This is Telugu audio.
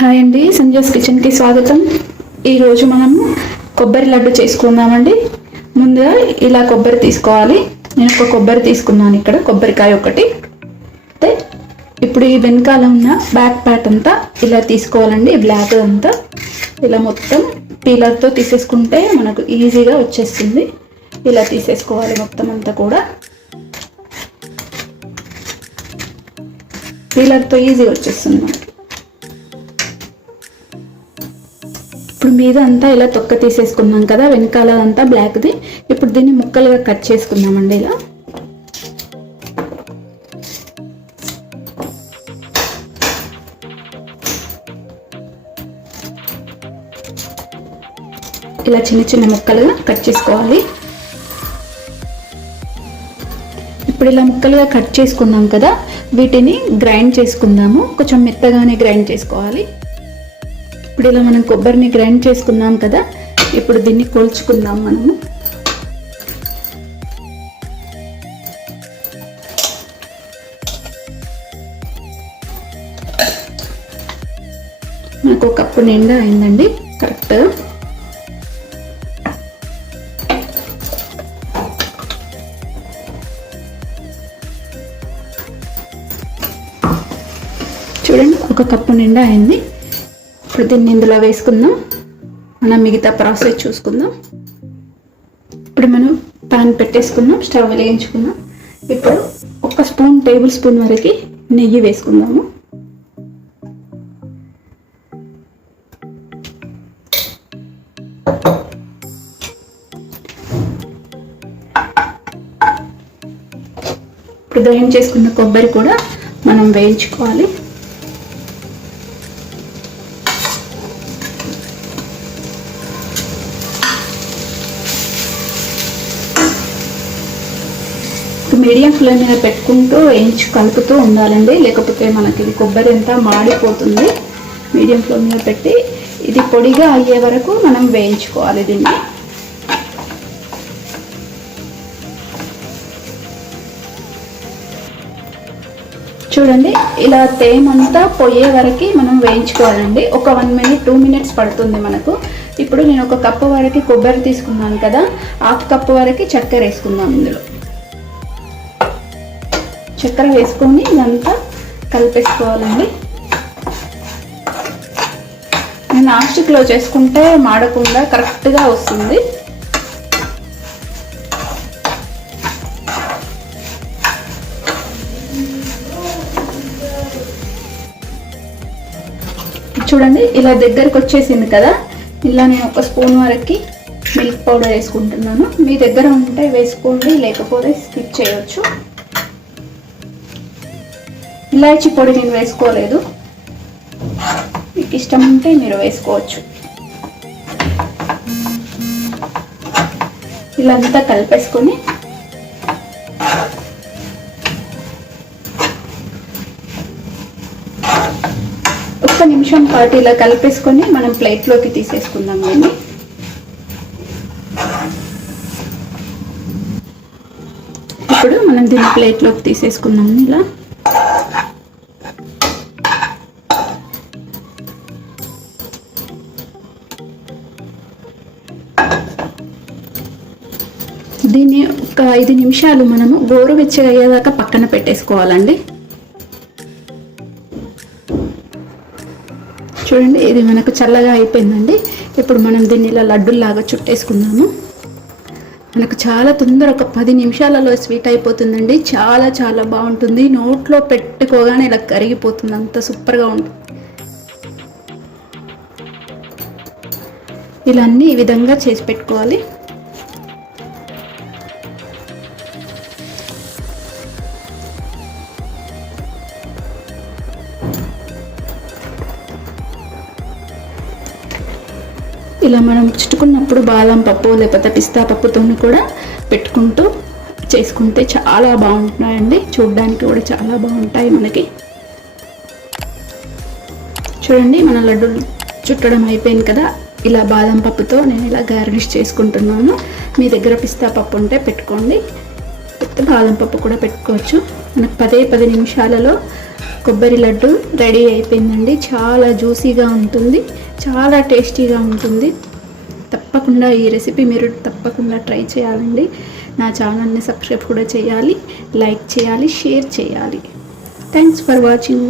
హాయ్ అండి, సంజయ్స్ కిచెన్కి స్వాగతం. ఈరోజు మనం కొబ్బరి లడ్డు చేసుకుందామండి. ముందుగా ఇలా కొబ్బరి తీసుకోవాలి. నేను ఒక కొబ్బరి తీసుకున్నాను, ఇక్కడ కొబ్బరికాయ ఒకటి. అయితే ఇప్పుడు ఈ వెనకాల ఉన్న బ్యాక్ పార్ట్ అంతా ఇలా తీసుకోవాలండి. బ్లాక్ అంతా ఇలా మొత్తం పీలర్తో తీసేసుకుంటే మనకు ఈజీగా వచ్చేస్తుంది. ఇలా తీసేసుకోవాలి మొత్తం అంతా కూడా. పీలర్తో ఈజీగా వచ్చేస్తుంది మనకి. ఇప్పుడు మీద అంతా ఇలా తొక్క తీసేసుకున్నాం కదా, వెనకాల అంతా బ్లాక్ది. ఇప్పుడు దీన్ని ముక్కలుగా కట్ చేసుకుందామండి. ఇలా చిన్న చిన్న ముక్కలుగా కట్ చేసుకోవాలి. ఇప్పుడు ఇలా ముక్కలుగా కట్ చేసుకున్నాం కదా, వీటిని గ్రైండ్ చేసుకుందాము. కొంచెం మెత్తగానే గ్రైండ్ చేసుకోవాలి. ఇప్పుడు ఇలా మనం కొబ్బరిని గ్రైండ్ చేసుకున్నాం కదా, ఇప్పుడు దీన్ని కొలుచుకుందాం మనము. నాకు ఒక కప్పు నిండా అయిందండి కరెక్ట్. చూడండి, ఒక కప్పు నిండా అయింది. ఇప్పుడు దీన్ని ఇందులో వేసుకుందాం. మనం మిగతా ప్రాసెస్ చూసుకుందాం. ఇప్పుడు మనం పాన్ పెట్టేసుకుందాం, స్టవ్ వెలిగించుకుందాం. ఇప్పుడు ఒక టేబుల్ స్పూన్ వరకు నెయ్యి వేసుకుందాము. ఇప్పుడు గ్రైండ్ చేసుకున్న కొబ్బరి కూడా మనం వేయించుకోవాలి. మీడియం ఫ్లేమ్ మీద పెట్టుకుంటూ కలుపుతూ ఉండాలండి, లేకపోతే మనకి ఇది కొబ్బరి అంతా మాడిపోతుంది. మీడియం ఫ్లేమ్ మీద పెట్టి ఇది పొడిగా అయ్యే వరకు మనం వేయించుకోవాలి దీన్ని. చూడండి, ఇలా తేమంతా పోయే వరకు మనం వేయించుకోవాలండి. ఒక 1 minute 2 minutes పడుతుంది మనకు. ఇప్పుడు నేను ఒక కప్పు వరకు కొబ్బరి తీసుకున్నాను కదా, 1/2 కప్పు వరకు చక్కెర వేసుకుందాం. ఇందులో చక్కెర వేసుకొని ఇదంతా కలిపేసుకోవాలండి. నాన్ స్టిక్లో చేసుకుంటే మాడకుండా కరెక్ట్గా వస్తుంది. చూడండి, ఇలా దగ్గరకు వచ్చేసింది కదా. ఇలా నేను ఒక స్పూన్ వరకు మిల్క్ పౌడర్ వేసుకుంటున్నాను. మీ దగ్గర ఉంటే వేసుకోండి, లేకపోతే స్కిప్ చేయవచ్చు. ఇలాచీ పొడి నేను వేసుకోలేదు, మీకు ఇష్టం ఉంటే మీరు వేసుకోవచ్చు. ఇలా అంతా కలిపేసుకొని ఒక్క నిమిషం పాటు ఇలా కలిపేసుకొని మనం ప్లేట్లోకి తీసేసుకుందాం అండి. ఇప్పుడు మనం దీన్ని ప్లేట్లోకి తీసేసుకుందాం. ఇలా దీన్ని ఒక 5 నిమిషాలు మనము గోరువెచ్చగా అయ్యేదాకా పక్కన పెట్టేసుకోవాలండి. చూడండి, ఇది మనకు చల్లగా అయిపోయిందండి. ఇప్పుడు మనం దీన్ని ఇలా లడ్డుల్లాగా చుట్టేసుకుందాము. మనకు చాలా తొందర ఒక 10 నిమిషాలలో స్వీట్ అయిపోతుందండి. చాలా చాలా బాగుంటుంది. నోట్లో పెట్టుకోగానే ఇలా కరిగిపోతుంది, అంత సూపర్గా ఉంటుంది. ఇలా అన్నీ ఈ విధంగా చేసి పెట్టుకోవాలి. ఇలా మనం చుట్టుకున్నప్పుడు బాదం పప్పు లేకపోతే పిస్తా పప్పుతో కూడా పెట్టుకుంటూ చేసుకుంటే చాలా బాగుంటున్నాయండి. చూడడానికి కూడా చాలా బాగుంటాయి మనకి. చూడండి, మన లడ్డు చుట్టడం అయిపోయింది కదా. ఇలా బాదం పప్పుతో నేను ఇలా గార్నిష్ చేసుకుంటున్నాను. మీ దగ్గర పిస్తా పప్పు ఉంటే పెట్టుకోండి, లేకపోతే బాదం పప్పు కూడా పెట్టుకోవచ్చు. మనకు 10 నిమిషాలలో కొబ్బరి లడ్డు రెడీ అయిపోయిందండి. చాలా జ్యూసీగా ఉంటుంది, చాలా టేస్టీగా ఉంటుంది. తప్పకుండా ఈ రెసిపీ మీరు తప్పకుండా ట్రై చేయాలండి. నా ఛానల్ని సబ్స్క్రైబ్ కూడా చేయాలి, లైక్ చేయాలి, షేర్ చేయాలి. Thanks for watching.